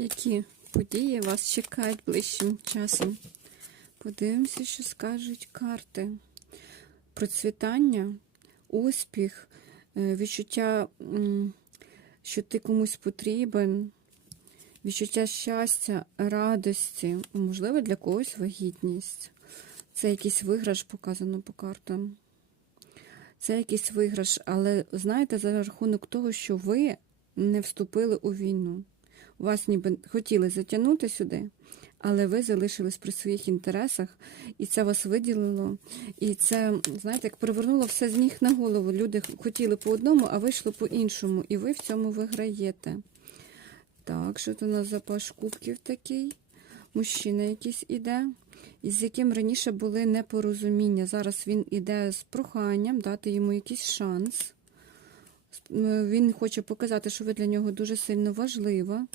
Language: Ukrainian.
Які події вас чекають ближчим часом? Подивимося, що скажуть карти. Процвітання, успіх, е, відчуття, що ти комусь потрібен, відчуття щастя, радості, можливо, для когось вагітність. Це якийсь виграш показано по картам. Це якийсь виграш, але знаєте, за рахунок того, що ви не вступили у війну. Вас ніби хотіли затягнути сюди, але ви залишились при своїх інтересах, і це вас виділило. І це, знаєте, як перевернуло все з ніг на голову. Люди хотіли по одному, а вийшло по іншому. І ви в цьому виграєте. Так, що то у нас за паш кубків такий? Мужчина якийсь іде, із яким раніше були непорозуміння. Зараз він іде з проханням дати йому якийсь шанс. Він хоче показати, що ви для нього дуже сильно важлива.